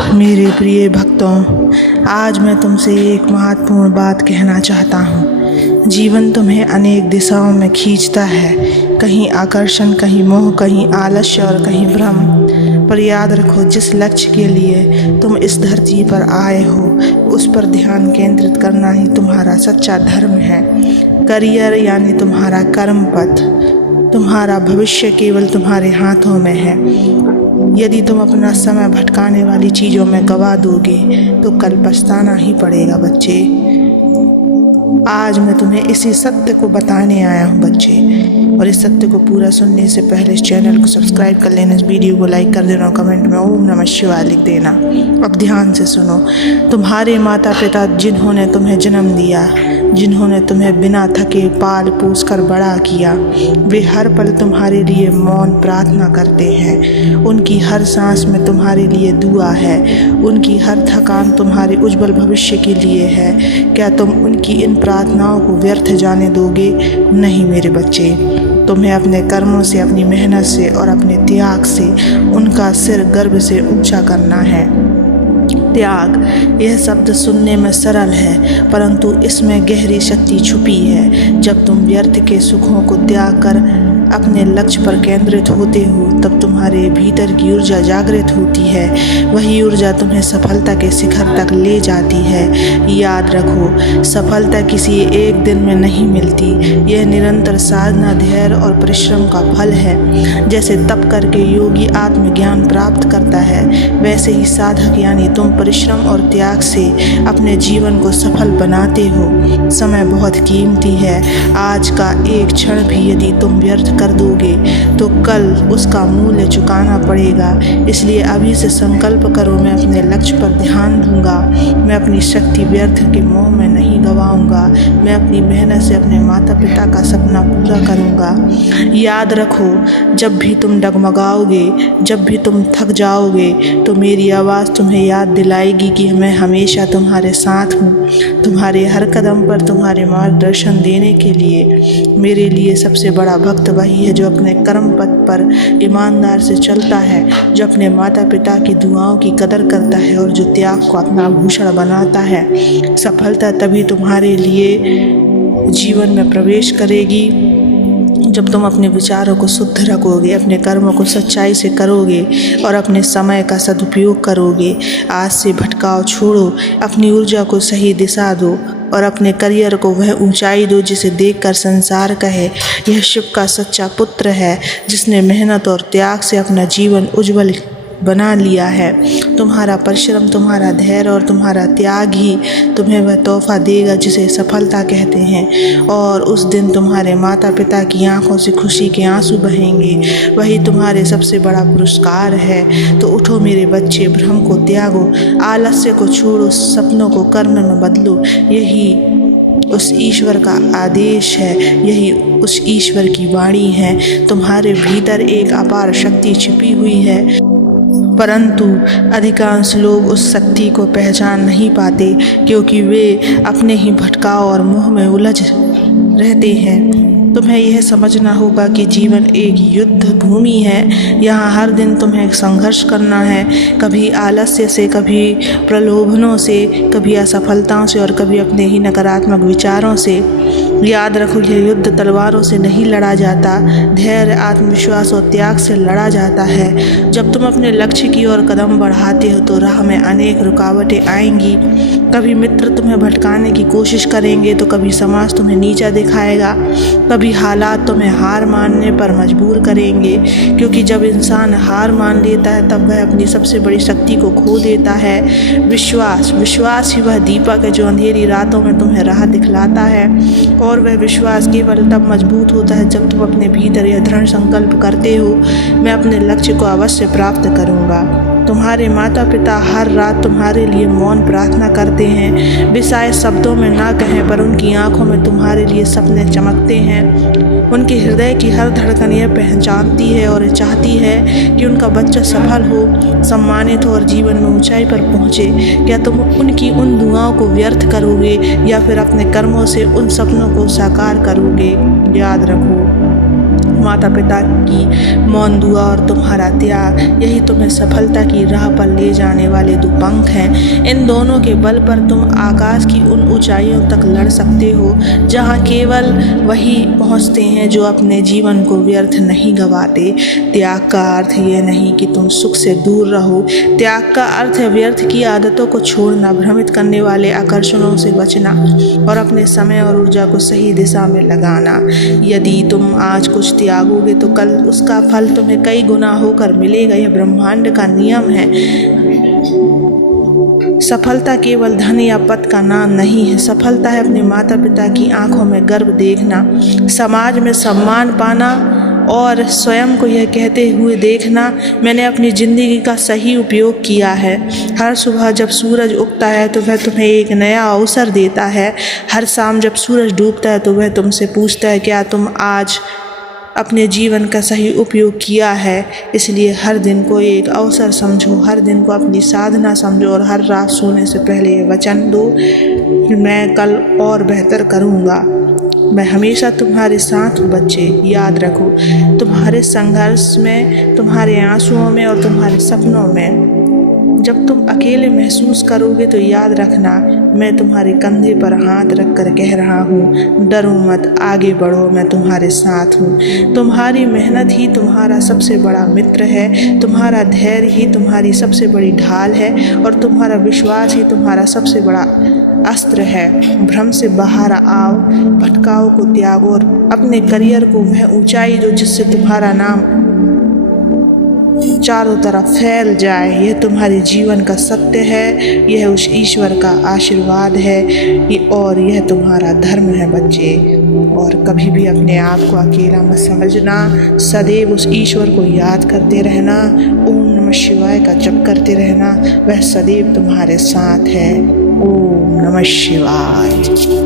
मेरे प्रिय भक्तों, आज मैं तुमसे एक महत्वपूर्ण बात कहना चाहता हूँ। जीवन तुम्हें अनेक दिशाओं में खींचता है, कहीं आकर्षण, कहीं मोह, कहीं आलस्य और कहीं भ्रम। पर याद रखो, जिस लक्ष्य के लिए तुम इस धरती पर आए हो, उस पर ध्यान केंद्रित करना ही तुम्हारा सच्चा धर्म है। करियर यानी तुम्हारा कर्म पथ, तुम्हारा भविष्य केवल तुम्हारे हाथों में है। यदि तुम अपना समय भटकाने वाली चीज़ों में गवा दोगे तो कल पछताना ही पड़ेगा बच्चे। आज मैं तुम्हें इसी सत्य को बताने आया हूँ बच्चे, और इस सत्य को पूरा सुनने से पहले इस चैनल को सब्सक्राइब कर लेना, इस वीडियो को लाइक कर देना और कमेंट में ओम नमः शिवाय लिख देना। अब ध्यान से सुनो। तुम्हारे माता पिता जिन्होंने तुम्हें जन्म दिया, जिन्होंने तुम्हें बिना थके पाल पोस कर बड़ा किया, वे हर पल तुम्हारे लिए मौन प्रार्थना करते हैं। उनकी हर सांस में तुम्हारे लिए दुआ है, उनकी हर थकान तुम्हारे उज्जवल भविष्य के लिए है। क्या तुम उनकी इन प्रार्थनाओं को व्यर्थ जाने दोगे? नहीं मेरे बच्चे, तुम्हें अपने कर्मों से, अपनी मेहनत से और अपने त्याग से उनका सिर गर्व से ऊंचा करना है। त्याग, यह शब्द सुनने में सरल है, परंतु इसमें गहरी शक्ति छुपी है। जब तुम व्यर्थ के सुखों को त्याग कर अपने लक्ष्य पर केंद्रित होते हो, तब तुम्हारे भीतर की ऊर्जा जागृत होती है। वही ऊर्जा तुम्हें सफलता के शिखर तक ले जाती है। याद रखो, सफलता किसी एक दिन में नहीं मिलती, यह निरंतर साधना, धैर्य और परिश्रम का फल है। जैसे तप करके योगी आत्मज्ञान प्राप्त करता है, वैसे ही साधक यानी तुम परिश्रम और त्याग से अपने जीवन को सफल बनाते हो। समय बहुत कीमती है। आज का एक क्षण भी यदि तुम व्यर्थ कर दोगे तो कल उसका मूल्य चुकाना पड़ेगा। इसलिए अभी से संकल्प करो, मैं अपने लक्ष्य पर ध्यान दूंगा, मैं अपनी शक्ति व्यर्थ के मोह में नहीं गवाऊंगा, मैं अपनी मेहनत से अपने माता पिता का सपना पूरा करूंगा। याद रखो, जब भी तुम डगमगाओगे, जब भी तुम थक जाओगे, तो मेरी आवाज़ तुम्हें याद दिलाएगी कि मैं हमेशा तुम्हारे साथ हूँ। तुम्हारे हर कदम पर तुम्हारे मार्गदर्शन देने के लिए मेरे लिए सबसे बड़ा भक्त वही है जो अपने कर्म पथ पर ईमानदार से चलता है, जो अपने माता पिता की दुआओं की कदर करता है और जो त्याग को अपना भूषण बनाता है। सफलता तभी तुम्हारे लिए जीवन में प्रवेश करेगी जब तुम अपने विचारों को शुद्ध रखोगे, अपने कर्मों को सच्चाई से करोगे और अपने समय का सदुपयोग करोगे। आज से भटकाव छोड़ो, अपनी ऊर्जा को सही दिशा दो और अपने करियर को वह ऊंचाई दो जिसे देखकर संसार कहे, यह शिव का सच्चा पुत्र है, जिसने मेहनत और त्याग से अपना जीवन उज्जवल बना लिया है। तुम्हारा परिश्रम, तुम्हारा धैर्य और तुम्हारा त्याग ही तुम्हें वह तोहफा देगा जिसे सफलता कहते हैं, और उस दिन तुम्हारे माता पिता की आंखों से खुशी के आंसू बहेंगे। वही तुम्हारे सबसे बड़ा पुरस्कार है। तो उठो मेरे बच्चे, भ्रम को त्यागो, आलस्य को छोड़ो, सपनों को कर्म में बदलो। यही उस ईश्वर का आदेश है, यही उस ईश्वर की वाणी है। तुम्हारे भीतर एक अपार शक्ति छिपी हुई है, परंतु अधिकांश लोग उस शक्ति को पहचान नहीं पाते, क्योंकि वे अपने ही भटकाव और मोह में उलझ रहते हैं। तुम्हें यह समझना होगा कि जीवन एक युद्ध भूमि है। यहाँ हर दिन तुम्हें संघर्ष करना है, कभी आलस्य से, कभी प्रलोभनों से, कभी असफलताओं से और कभी अपने ही नकारात्मक विचारों से। याद रखो, यह युद्ध तलवारों से नहीं लड़ा जाता, धैर्य, आत्मविश्वास और त्याग से लड़ा जाता है। जब तुम अपने लक्ष्य की ओर कदम बढ़ाते हो तो राह में अनेक रुकावटें आएंगी। कभी मित्र तुम्हें भटकाने की कोशिश करेंगे, तो कभी समाज तुम्हें नीचा दिखाएगा, कभी हालात तुम्हें हार मानने पर मजबूर करेंगे। क्योंकि जब इंसान हार मान लेता है तब वह अपनी सबसे बड़ी शक्ति को खो देता है। विश्वास ही वह दीपक है जो अंधेरी रातों में तुम्हें राह दिखलाता है, और वह विश्वास केवल तब मजबूत होता है जब तुम अपने भीतर यह दृढ़ संकल्प करते हो, मैं अपने लक्ष्य को अवश्य प्राप्त करूँगा। तुम्हारे माता पिता हर रात तुम्हारे लिए मौन प्रार्थना करते हैं। वे शायद शब्दों में ना कहें, पर उनकी आंखों में तुम्हारे लिए सपने चमकते हैं। उनके हृदय की हर धड़कन यह पहचानती है और चाहती है कि उनका बच्चा सफल हो, सम्मानित हो और जीवन में ऊंचाई पर पहुंचे। क्या तुम उनकी उन दुआओं को व्यर्थ करोगे या फिर अपने कर्मों से उन सपनों को साकार करोगे? याद रखो, माता पिता की मौन दुआ और तुम्हारा त्याग, यही तुम्हें सफलता की राह पर ले जाने वाले दो पंख हैं। इन दोनों के बल पर तुम आकाश की उन ऊंचाइयों तक लड़ सकते हो जहां केवल वही पहुंचते हैं जो अपने जीवन को व्यर्थ नहीं गंवाते। त्याग का अर्थ ये नहीं कि तुम सुख से दूर रहो। त्याग का अर्थ है व्यर्थ की आदतों को छोड़ना, भ्रमित करने वाले आकर्षणों से बचना और अपने समय और ऊर्जा को सही दिशा में लगाना। यदि तुम आज कुछ त्यागोगे तो कल उसका फल तुम्हें कई गुना होकर मिलेगा। यह ब्रह्मांड का नियम है। सफलता केवल धन या पद का नाम नहीं है। सफलता है अपने माता पिता की आंखों में गर्व देखना, समाज में सम्मान पाना और स्वयं को यह कहते हुए देखना, मैंने अपनी ज़िंदगी का सही उपयोग किया है। हर सुबह जब सूरज उगता है तो वह तुम्हें एक नया अवसर देता है। हर शाम जब सूरज डूबता है तो वह तुमसे पूछता है क्या तुम आज अपने जीवन का सही उपयोग किया है। इसलिए हर दिन को एक अवसर समझो, हर दिन को अपनी साधना समझो और हर रात सोने से पहले ये वचन दो कि मैं कल और बेहतर करूँगा। मैं हमेशा तुम्हारे साथ हूँ बच्चे। याद रखो, तुम्हारे संघर्ष में, तुम्हारे आंसुओं में और तुम्हारे सपनों में जब तुम अकेले महसूस करोगे तो याद रखना, मैं तुम्हारे कंधे पर हाथ रखकर कह रहा हूँ, डरो मत, आगे बढ़ो, मैं तुम्हारे साथ हूँ। तुम्हारी मेहनत ही तुम्हारा सबसे बड़ा मित्र है, तुम्हारा धैर्य ही तुम्हारी सबसे बड़ी ढाल है और तुम्हारा विश्वास ही तुम्हारा सबसे बड़ा अस्त्र है। भ्रम से बाहर आओ, भटकाव को त्यागो और अपने करियर को वह ऊंचाई दो जिससे तुम्हारा नाम चारों तरफ फैल जाए। यह तुम्हारे जीवन का सत्य है, यह उस ईश्वर का आशीर्वाद है और यह तुम्हारा धर्म है बच्चे। और कभी भी अपने आप को अकेला मत समझना, सदैव उस ईश्वर को याद करते रहना, ओम नमः शिवाय का जप करते रहना, वह सदैव तुम्हारे साथ है। ओम नमः शिवाय।